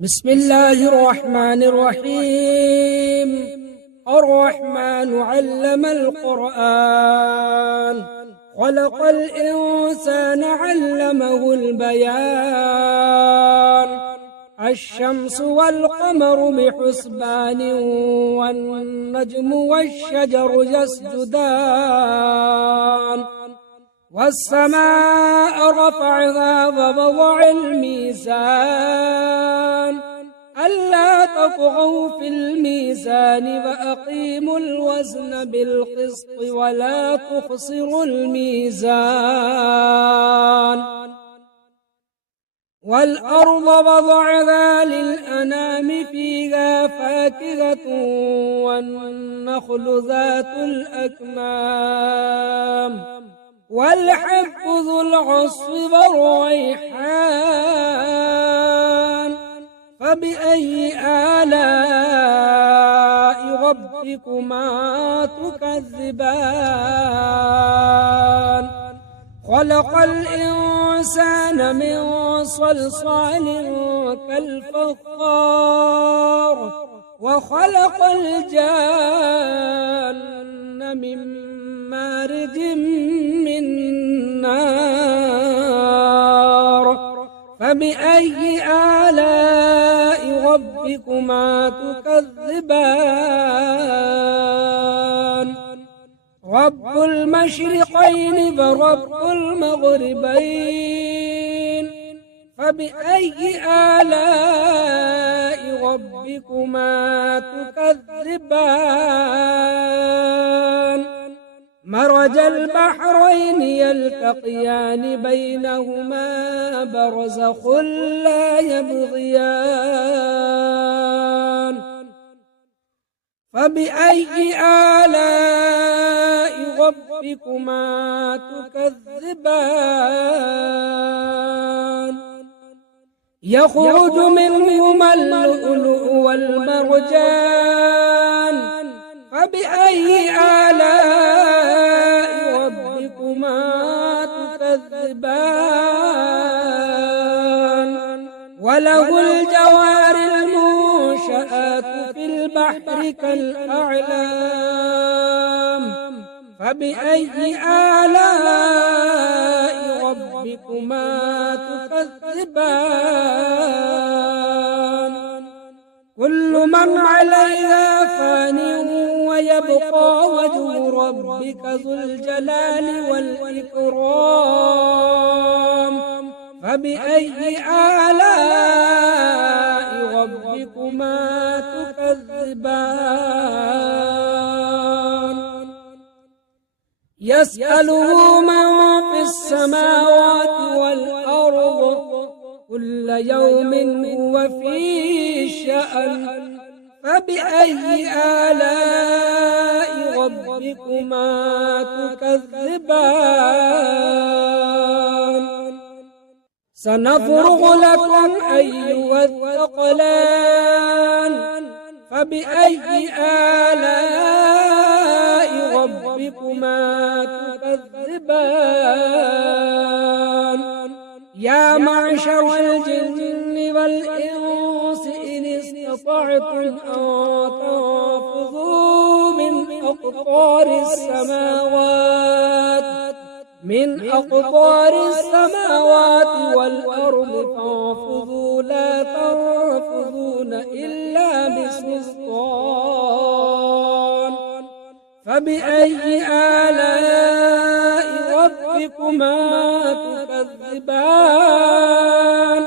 بسم الله الرحمن الرحيم. الرحمن علم القرآن، خلق الإنسان علمه البيان. الشمس والقمر بحسبان، والنجم والشجر يسجدان. والسماء رفعها ووضع الميزان، ألا تطغوا في الميزان وأقيموا الوزن بالقسط ولا تخسروا الميزان. والأرض وضعها للأنام، فيها فاكهة والنخل ذات الأكمام، والحب ذو العصف والريحان. فبأي آلاء ربكما تكذبان؟ خلق الإنسان من صلصال كالفخار، وخلق الجان من مارج من نار. فبأي آلاء ربكما تكذبان؟ رب المشرقين ورب المغربين، فبأي آلاء ربكما تكذبان؟ مرج البحرين يلتقيان، بينهما برزخ لا يبغيان. فبأي آلاء ربكما تكذبان؟ يخرج منهما اللؤلؤ والمرجان، فبأي آلاء ربكما تكذبان؟ وله الجوار المنشآت في البحر كالأعلام، فبأي آلاء ربكما تكذبان؟ كل من عليها فان، ويبقى وجه ربك ذو الجلال والإكرام. فبأي آلاء ربكما تكذبان؟ يسأله من في السماوات والأرض، كل يوم هو في شأن. فبأي آلاء ربكما تكذبان؟ سنفرغ لكم أيها الثقلان، فبأي آلاء ربكما تكذبان؟ يا معشر الجن والإنس إن استطعتم أن تنفذوا من أقطار السماوات والأرض، فانفذوا لا تنفذون إلا بسلطان. فبأي آلاء ربكما تكذبان؟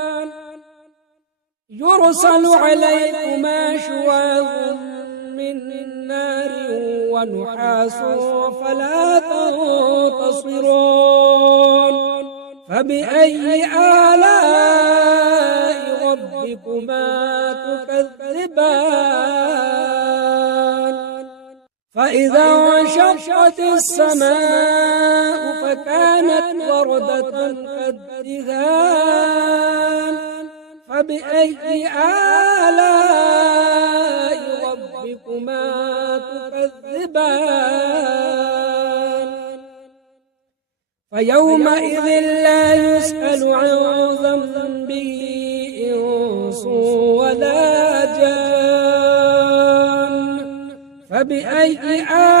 يرسل عليكما شواظ من نار ونحاس فلا تنتصران. فبأي آلاء ربكما تكذبان؟ فإذا انشقت السماء فكانت وردة كالدهان. فبأي آلاء ربكما تكذبان؟ فيومئذ لا يسأل عن ذنبه إنس ولا جان فبأي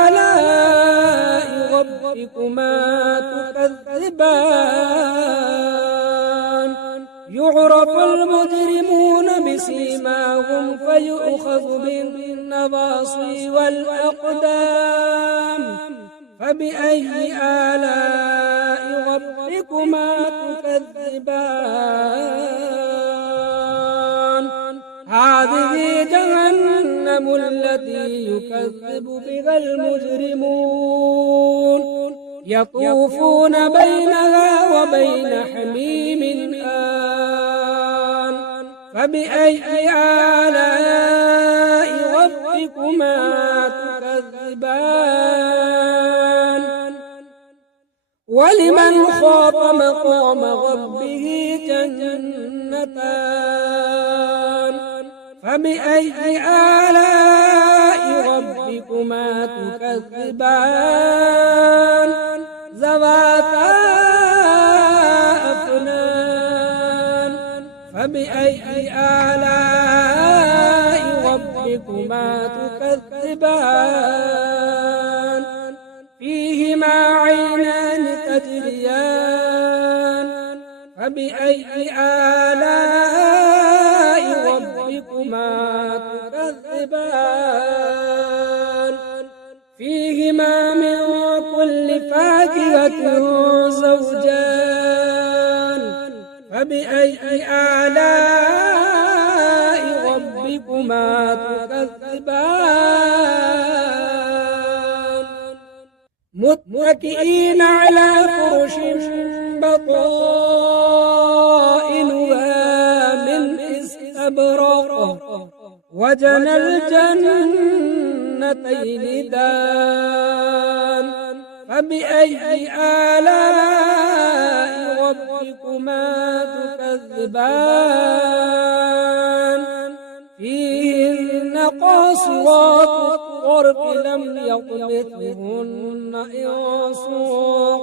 آلاء ربكما تكذبان يعرف المجرمون بسيماهم فيؤخذ بالنواصي والأقدام فبأي آلاء ربكما تكذبان هذه جهنم التي يكذب بها المجرمون يطوفون بينها وبين حميم آن فبأي آلاء ربكما تكذبان ولمن خاف مقام ربه جنتان فبأي آلاء ربكما تكذبان ذواتا أفنان فبأي آلاء ربكما تكذبان فيهما عينان تجريان فبأي آلاء ربكما تكذبان فيهما من كل فاكهة زوجان فبأي آلاء ربكما تكذبان متكئين على فرش بطائنها من استبرق وجنى الجنتين دان فبأي آلاء ربكما تكذبان فيهن قاصرات الطرف لم يطمثهن إنس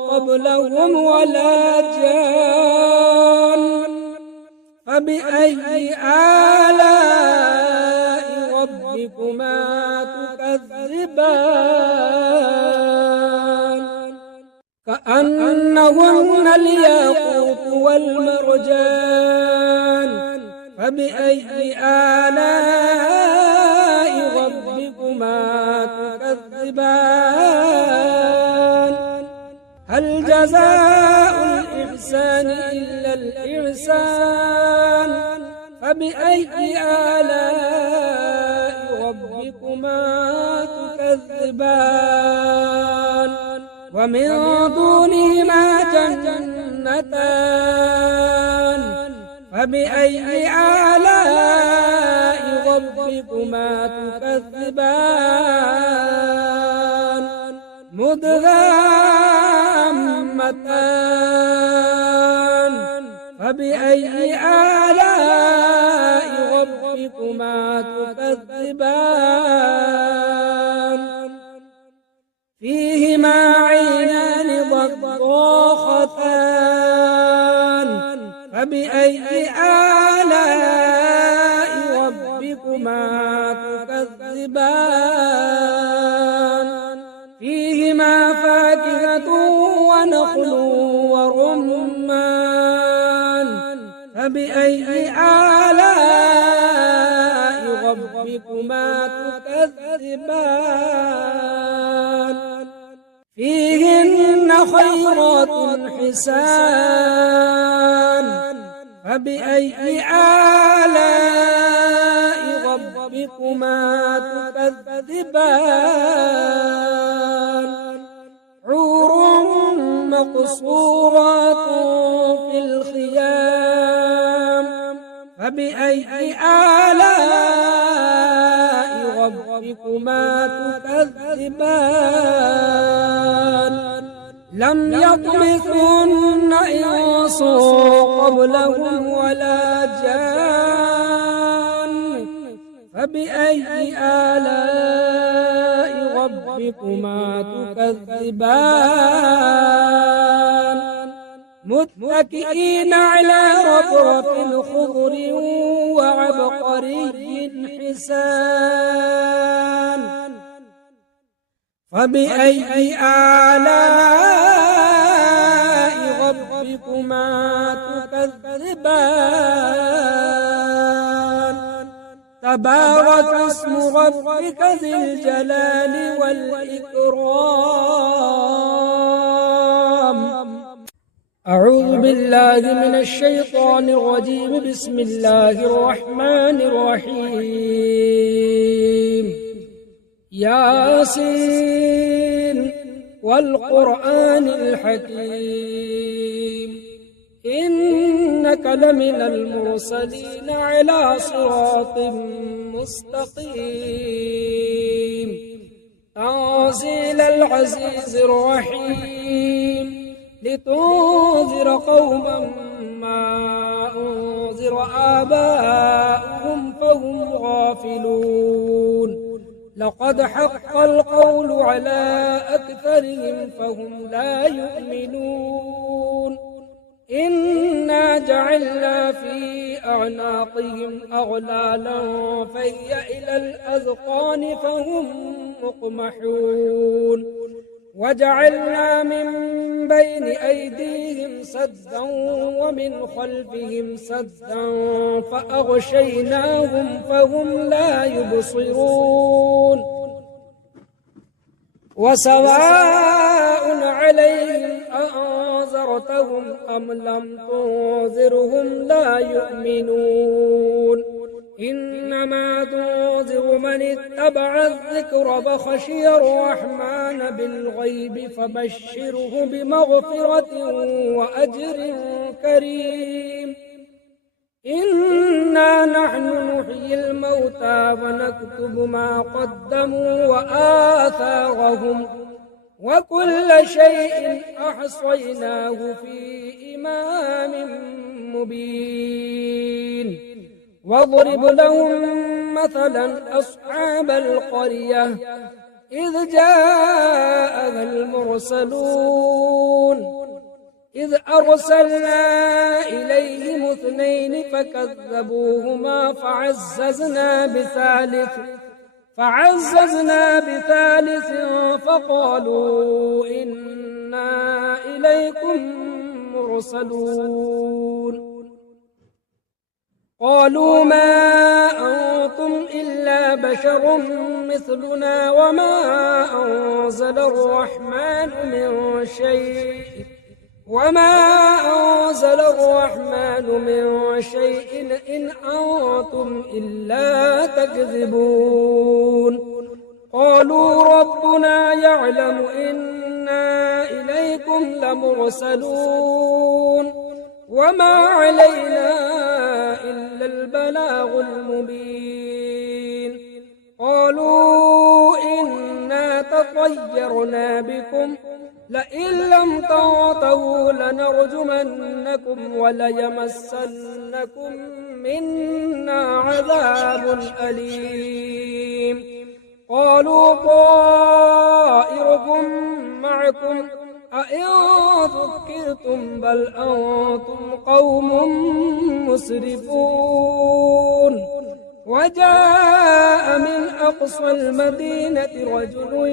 قبلهم ولا جان فبأي آلاء ربكما تكذبان كأنهن الياقوت والمرجان فبأي آلاء ربكما تكذبان هل جزاء الإحسان إلا الإحسان فبأي آلاء ربكما تكذبان ومن دونهما جنتان فبأي آلاء ربكما تكذبان مدغامتان فبأي آلاء ربكما تكذبان فيهما عينان ضاختان فبأي آلاء ربكما تكذبان فيهما فاكهة ونخل ورمان فبأي آلاء ربكما تكذبان فيهن خيرات حسان فبأي آلاء ربكما تكذبان حور مقصورات في الخيام فبأي آلاء ربكما تكذبان لم يطمثهن إنس قبلهم ولا جان فبأي آلاء ربكما تكذبان متكئين على رفرف خضر وعبقري حسان فبأي آلاء ربكما تكذبان تبارك اسم ربك ذي الجلال والإكرام أعوذ بالله من الشيطان الرجيم بسم الله الرحمن الرحيم ياسين والقرآن الحكيم إنك لمن المرسلين على صراط مستقيم تنزيل العزيز الرحيم لتنذر قوما ما أنذر آباؤهم فهم غافلون لقد حق القول على أكثرهم فهم لا يؤمنون إنا جعلنا في أعناقهم أغلالا فهي إلى الأذقان فهم مقمحون وجعلنا من بين أيديهم سدا ومن خلفهم سدا فأغشيناهم فهم لا يبصرون وسواء عليهم أأنذرتهم أم لم تنذرهم لا يؤمنون إنما تنذر من اتبع الذكر فخشي الرحمن بالغيب فبشره بمغفرة وأجر كريم إنا نحن نحيي الموتى ونكتب ما قدموا وآثارهم وكل شيء أحصيناه في إمام مبين واضرب لهم مثلا أصحاب القرية إذ جاءها المرسلون إذ أرسلنا إليهم اثنين فكذبوهما فعززنا بثالث فقالوا إنا إليكم مرسلون قالوا ما أنتم إلا بشر مثلنا وما أنزل الرحمن من شيء إن أنتم إلا تكذبون قالوا ربنا يعلم إنا إليكم لمرسلون وما علينا إلا البلاغ المبين قالوا إنا تطيرنا بكم لئن لم تنتهوا لنرجمنكم وليمسنكم منا عذاب أليم قالوا طائركم معكم أئن ذكرتم بل أنتم قوم مسرفون وجاء من أقصى المدينة رجل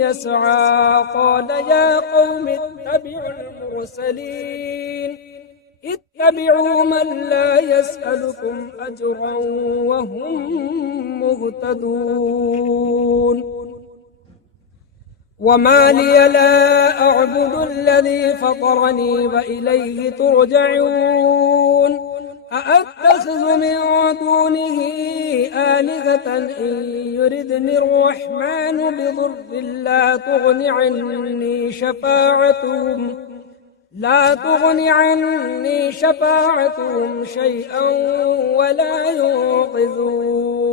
يسعى قال يا قوم اتبعوا المرسلين اتبعوا من لا يسألكم أجرا وهم مهتدون وما لي لا أعبد الذي فطرني وإليه ترجعون أأتخذ من دونه آلهة إن يردني الرحمن بضر لا تغن عني شفاعتهم شيئا ولا ينقذون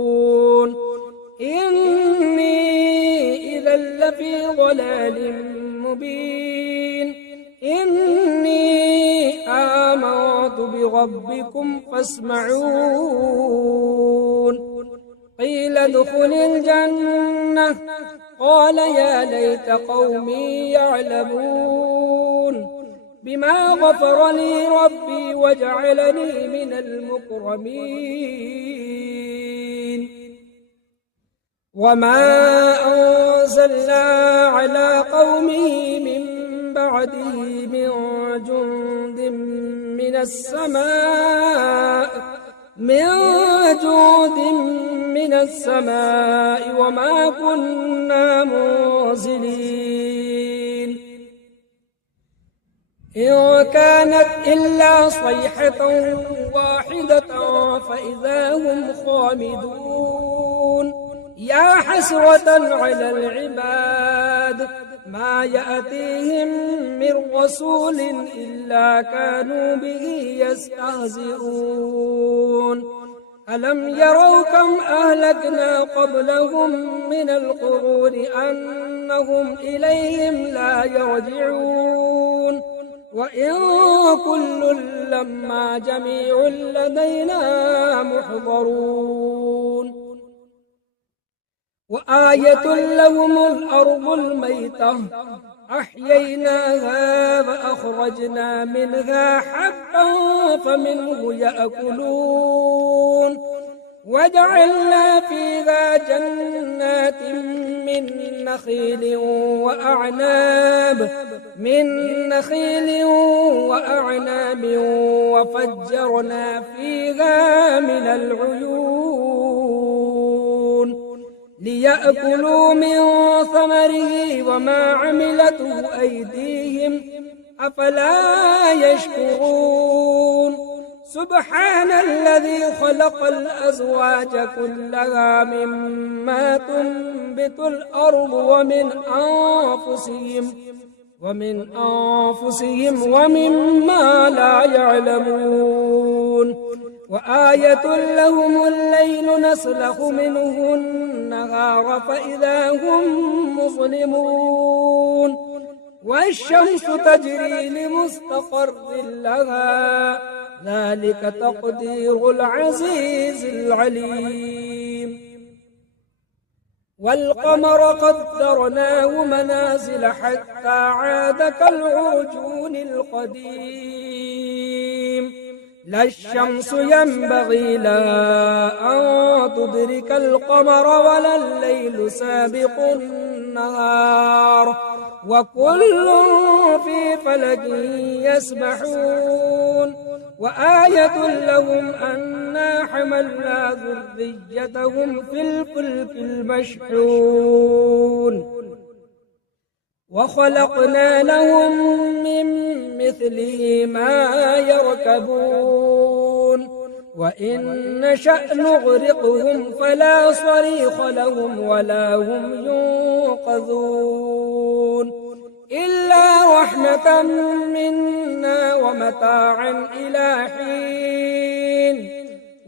إني إذا لفي ضلال مبين إني آمنت بربكم فاسمعون قيل ادخل الجنة قال يا ليت قومي يعلمون بما غفر لي ربي وجعلني من المكرمين وما أنزلنا على قومه من بعده من جند من السماء وما كنا منزلين إن كانت إلا صيحة واحدة فإذا هم خامدون يا حسرة على العباد ما يأتيهم من رسول إلا كانوا به يستهزئون ألم يروا كم أهلكنا قبلهم من القرون أنهم إليهم لا يرجعون وإن كل لما جميع لدينا محضرون وآية لهم الأرض الميتة أحييناها فأخرجنا منها حبا فمنه يأكلون وجعلنا فيها جنات من نخيل وأعناب وفجرنا فيها من العيون ليأكلوا من ثمره وما عملته أيديهم أفلا يشكرون سبحان الذي خلق الأزواج كلها مما تنبت الأرض ومن أنفسهم ومما لا يعلمون وآية لهم الليل نسلخ منه النهار فإذا هم مظلمون والشمس تجري لمستقر لها ذلك تقدير العزيز العليم والقمر قدرناه منازل حتى عاد كالعرجون القديم لا الشمس ينبغي لها أن تدرك القمر ولا الليل سابق النهار وكل في فلك يسبحون وآية لهم أنا حملنا ذريتهم في الفلك المشحون وخلقنا لهم من مثله ما يركبون وإن نشأ نغرقهم فلا صريخ لهم ولا هم ينقذون إلا رحمة منا ومتاعا إلى حين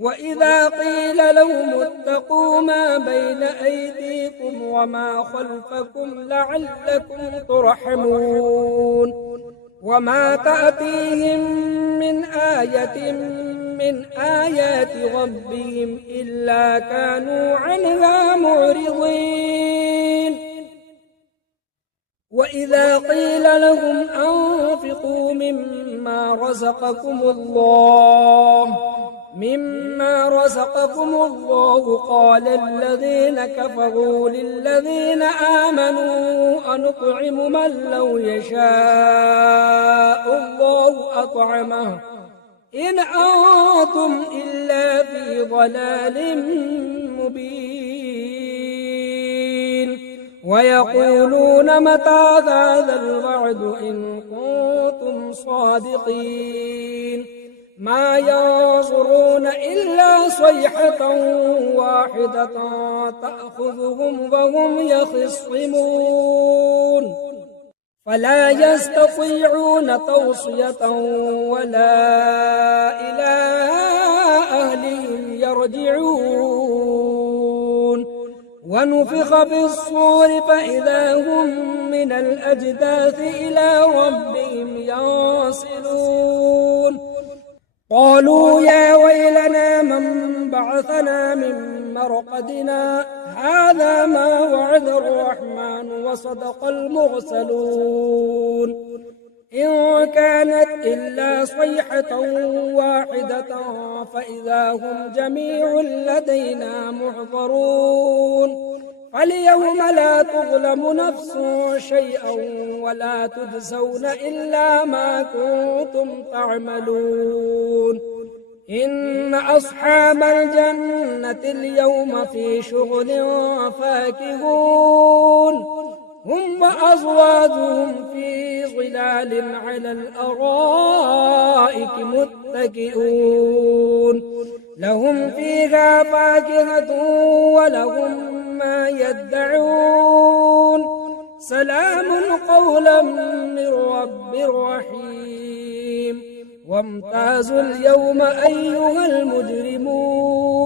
وإذا قيل لهم اتقوا ما بين أيديكم وما خلفكم لعلكم ترحمون وما تأتيهم من آية من آيات ربهم إلا كانوا عنها معرضين وإذا قيل لهم أنفقوا مما رزقكم الله قال الذين كفروا للذين آمنوا أنطعم من لو يشاء الله أطعمه إن أنتم إلا في ضلال مبين ويقولون متى هذا الوعد إن كنتم صادقين ما ينظرون إلا صيحة واحدة تأخذهم وهم يخصمون فلا يستطيعون توصية ولا إلى أهلهم يرجعون ونفخ في الصور فإذا هم من الأجداث إلى ربهم ينسلون قالوا يا ويلنا من بعثنا من مرقدنا هذا ما وعد الرحمن وصدق المرسلون إن كانت إلا صيحة واحدة فإذا هم جميع لدينا محضرون فاليوم لا تظلم نفس شيئا ولا تجزون إلا ما كنتم تعملون إن أصحاب الجنة اليوم في شغل فاكهون هم وأزواجهم في ظلال على الأرائك متكئون لهم فيها فاكهة ولهم ما يدعون سلام قولا من رب رحيم وامتازوا اليوم أيها المجرمون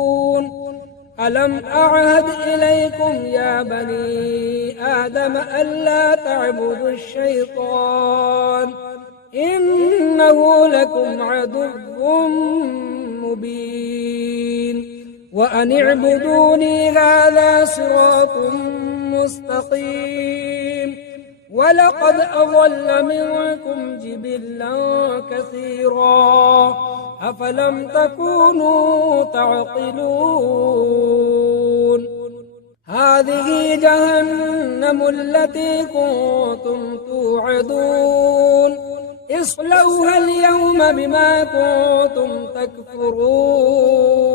ألم أعهد إليكم يا بني آدم ألا تعبدوا الشيطان إنه لكم عدو مبين وأن اعبدوني هذا صراط مستقيم ولقد أضل منكم جبلا كثيرا أفلم تكونوا تعقلون هذه جهنم التي كنتم توعدون اصلوها اليوم بما كنتم تكفرون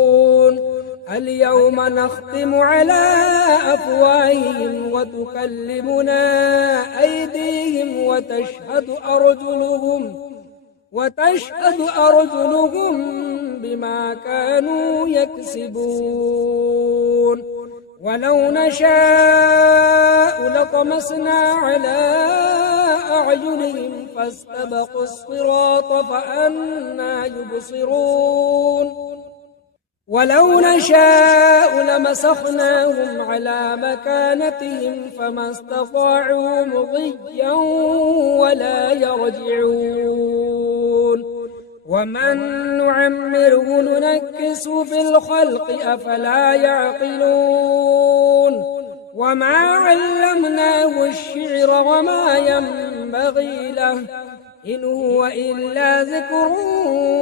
اليوم نختم على أفواههم وتكلمنا أيديهم وتشهد أرجلهم بما كانوا يكسبون ولو نشاء لطمسنا على أعينهم فاستبقوا الصراط فأنى يبصرون ولو نشاء لمسخناهم على مكانتهم فما استطاعوا مضيا ولا يرجعون ومن نعمره ننكس في الخلق أفلا يعقلون وما علمناه الشعر وما ينبغي له إن هو إلا ذكر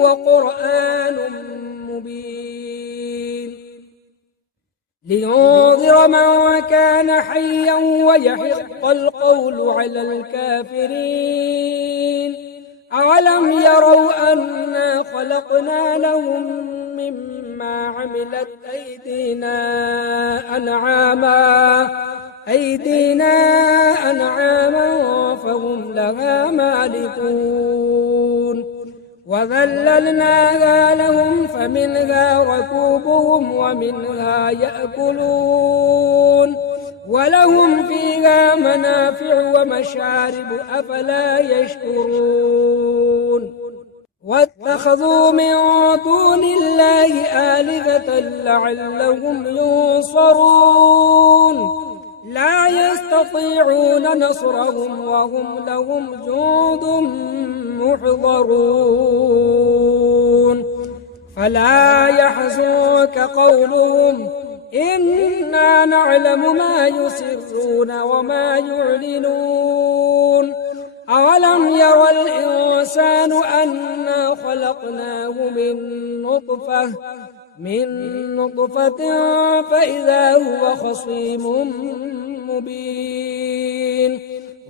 وقرآن مبين لينذر من كان حيا ويحق القول على الكافرين أولم يروا أنا خلقنا لهم مما عملت أيدينا أنعاما فهم لها مالكون وذللناها لهم فمنها ركوبهم ومنها يأكلون ولهم فيها منافع ومشارب أفلا يشكرون واتخذوا من دون الله آلهة لعلهم ينصرون لا يستطيعون نصرهم وهم لهم جند محضرون فلا يحزنك قولهم إنا نعلم ما يسرون وما يعلنون أولم ير الإنسان أنا خلقناه من نطفة فإذا هو خصيم مبين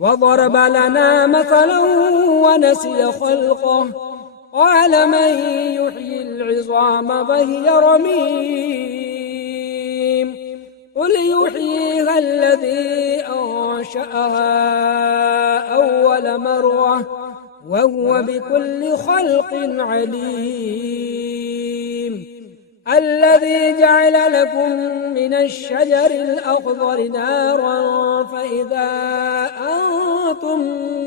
وضرب لنا مثلا ونسي خلقه قال من يحيي العظام فهي رميم قل يحييها الذي أنشأها أول مرة وهو بكل خلق عليم الذي جعل لكم من الشجر الأخضر نارا فإذا أنتم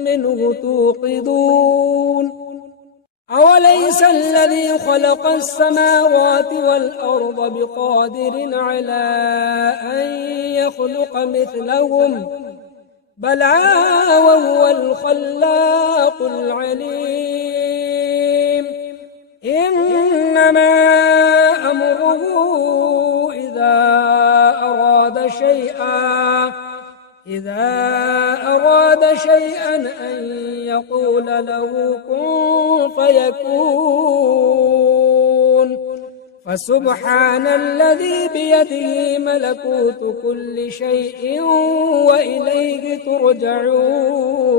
منه توقدون أوليس الذي خلق السماوات والأرض بقادر على أن يخلق مثلهم بلى وهو الخلاق العليم إنما أمره إذا أراد شيئا إذا أراد شيئا أن يقول له كن فيكون فسبحان الذي بيده ملكوت كل شيء وإليه ترجعون